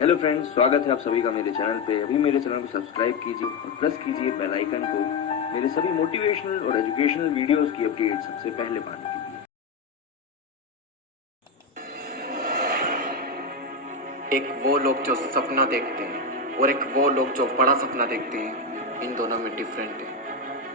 Hello friends, स्वागत है आप सभी का मेरे चैनल पे। अभी मेरे चैनल को सब्सक्राइब कीजिए और प्रेस कीजिए बेल आइकन को मेरे सभी मोटिवेशनल और एजुकेशनल वीडियोस की अपडेट सबसे पहले पाने के लिए। एक वो लोग जो सपना देखते हैं और एक वो लोग जो बड़ा सपना देखते हैं, इन दोनों में डिफरेंट है।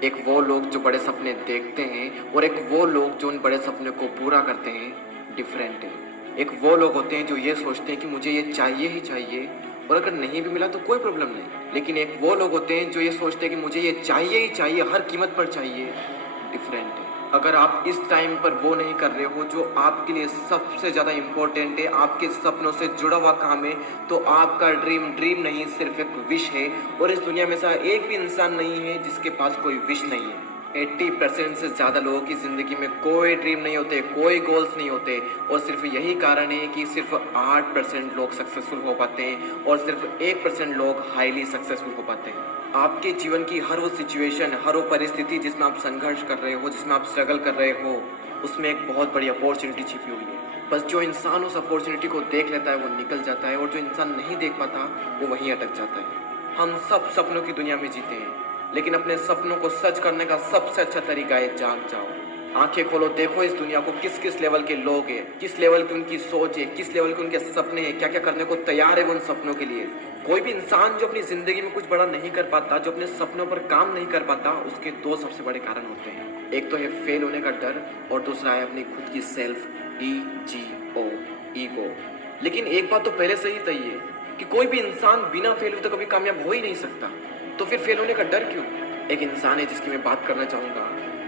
एक वो लोग जो बड़े सपने देखते हैं और एक वो लोग जो उन बड़े सपने को पूरा करते हैं, डिफरेंट है। एक वो लोग होते हैं जो ये सोचते हैं कि मुझे ये चाहिए ही चाहिए और अगर नहीं भी मिला तो कोई प्रॉब्लम नहीं, लेकिन एक वो लोग होते हैं जो ये सोचते हैं कि मुझे ये चाहिए ही चाहिए, हर कीमत पर चाहिए, डिफरेंट है। अगर आप इस टाइम पर वो नहीं कर रहे हो जो आपके लिए सबसे ज़्यादा इम्पोर्टेंट है, आपके सपनों से जुड़ा हुआ काम है, तो आपका ड्रीम नहीं, सिर्फ एक विश है। और इस दुनिया में ऐसा एक भी इंसान नहीं है जिसके पास कोई विश नहीं है। 80% से ज़्यादा लोगों की ज़िंदगी में कोई ड्रीम नहीं होते, कोई गोल्स नहीं होते, और सिर्फ यही कारण है कि सिर्फ 8% लोग सक्सेसफुल हो पाते हैं और सिर्फ 1% लोग हाईली सक्सेसफुल हो पाते हैं। आपके जीवन की हर वो सिचुएशन, हर वो परिस्थिति जिसमें आप संघर्ष कर रहे हो, जिसमें आप स्ट्रगल कर रहे हो, उसमें एक बहुत बड़ी अपॉर्चुनिटी छिपी हुई है। बस जो इंसान उस अपॉर्चुनिटी को देख लेता है वो निकल जाता है, और जो इंसान नहीं देख पाता वो वहीं अटक जाता है। हम सब सपनों की दुनिया में जीते हैं, लेकिन अपने सपनों को सच करने का सबसे अच्छा तरीका है जाग जाओ। आंखें खोलो, देखो इस दुनिया को किस किस लेवल के लोग हैं, किस लेवल की उनकी सोच है, किस लेवल के उनके सपने हैं, क्या क्या करने को तैयार है वो उन सपनों के लिए। कोई भी इंसान जो अपनी जिंदगी में कुछ बड़ा नहीं कर पाता, जो अपने सपनों पर काम नहीं कर पाता, उसके दो सबसे बड़े कारण होते हैं। एक तो है फेल होने का डर और दूसरा है अपनी खुद की सेल्फ ईगो। लेकिन एक बात तो पहले से ही तय है कि कोई भी इंसान बिना फेल हुए तो कभी कामयाब हो ही नहीं सकता, तो फिर फेल होने का डर क्यों? एक इंसान है जिसकी मैं बात करना चाहूँगा,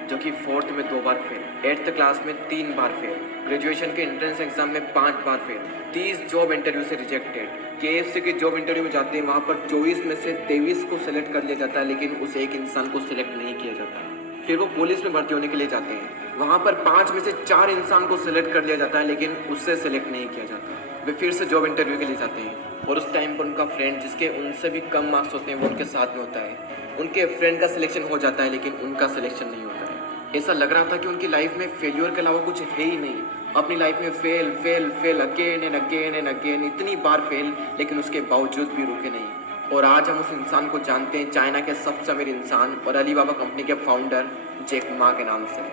जो कि 4th में 2 बार फेल, 8th क्लास में 3 बार फेल, ग्रेजुएशन के एंट्रेंस एग्जाम में 5 बार फेल, 30 जॉब इंटरव्यू से रिजेक्टेड। KFC के जॉब इंटरव्यू में जाते हैं, वहाँ पर 24 में से 23 को सिलेक्ट कर लिया जाता है, लेकिन उस एक इंसान को सिलेक्ट नहीं किया जाता। फिर वो पुलिस में भर्ती होने के लिए जाते हैं, वहाँ पर 5 में से 4 इंसान को सिलेक्ट कर लिया जाता है, लेकिन उससे सिलेक्ट नहीं किया जाता। वे फिर से जॉब इंटरव्यू के लिए जाते हैं, और उस टाइम पर उनका फ्रेंड जिसके उनसे भी कम मार्क्स होते हैं वो उनके साथ में होता है। उनके फ्रेंड का सिलेक्शन हो जाता है, लेकिन उनका सिलेक्शन नहीं होता है। ऐसा लग रहा था कि उनकी लाइफ में फेल्योर के अलावा कुछ है ही नहीं। अपनी लाइफ में fail fail fail again and again and again, इतनी बार फेल, लेकिन उसके बावजूद भी रुके नहीं। और आज हम उस इंसान को जानते हैं, चाइना के सबसे अमीर इंसान और अलीबाबा कंपनी के फाउंडर जैक मा के नाम से।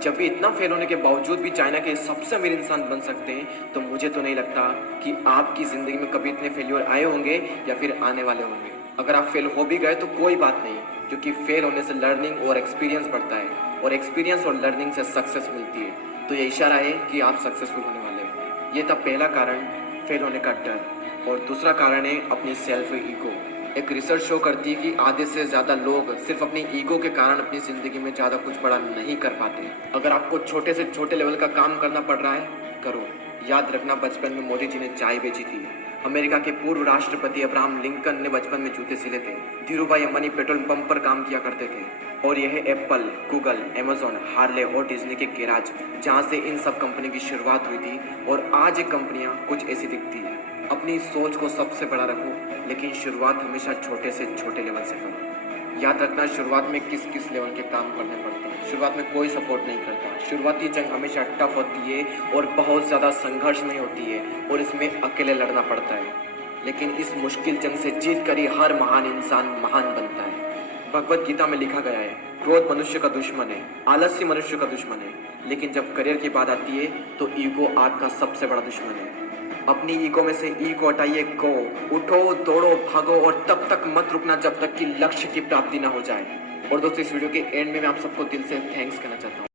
जब भी इतना फेल होने के बावजूद भी चाइना के सबसे अमीर इंसान बन सकते हैं, तो मुझे तो नहीं लगता कि आपकी ज़िंदगी में कभी इतने फेल्योर आए होंगे या फिर आने वाले होंगे। अगर आप फेल हो भी गए तो कोई बात नहीं, क्योंकि फेल होने से लर्निंग और एक्सपीरियंस बढ़ता है, और एक्सपीरियंस और लर्निंग से सक्सेस मिलती है। तो ये इशारा है कि आप सक्सेसफुल होने वाले हो। ये था पहला कारण, फेल होने का डर। और दूसरा कारण है अपनी सेल्फ ईगो। एक रिसर्च शो करती है कि आधे से ज़्यादा लोग सिर्फ अपनी ईगो के कारण अपनी ज़िंदगी में ज़्यादा कुछ बड़ा नहीं कर पाते। अगर आपको छोटे से छोटे लेवल का काम करना पड़ रहा है, करो। याद रखना, बचपन में मोदी जी ने चाय बेची थी, अमेरिका के पूर्व राष्ट्रपति अब्राहम लिंकन ने बचपन में जूते सिले थे, धीरूभाई अंबानी पेट्रोल पंप पर काम किया करते थे, और यह है एप्पल, गूगल, अमेजॉन, हार्ले और डिज्नी के गैराज, जहां से इन सब कंपनी की शुरुआत हुई थी। और आज ये कंपनियां कुछ ऐसी दिखती है। अपनी सोच को सबसे बड़ा रखो, लेकिन शुरुआत हमेशा छोटे से छोटे लेवल से करो। याद रखना, शुरुआत में किस किस लेवल के काम करने पड़ते हैं। शुरुआत में कोई सपोर्ट नहीं करता। शुरुआती जंग हमेशा टफ होती है और बहुत ज़्यादा संघर्ष में होती है, और इसमें अकेले लड़ना पड़ता है। लेकिन इस मुश्किल जंग से जीत कर ही हर महान इंसान महान बनता है। भगवत गीता में लिखा गया है, क्रोध मनुष्य का दुश्मन है, आलस्य मनुष्य का दुश्मन है, लेकिन जब करियर की बात आती है तो ईगो आपका सबसे बड़ा दुश्मन है। अपनी ईगो में से ईगो हटाइए, गो, उठो, दौड़ो, भागो, और तब तक मत रुकना जब तक कि लक्ष्य की प्राप्ति ना हो जाए। और दोस्तों, इस वीडियो के एंड में मैं आप सबको दिल से थैंक्स कहना चाहता हूँ।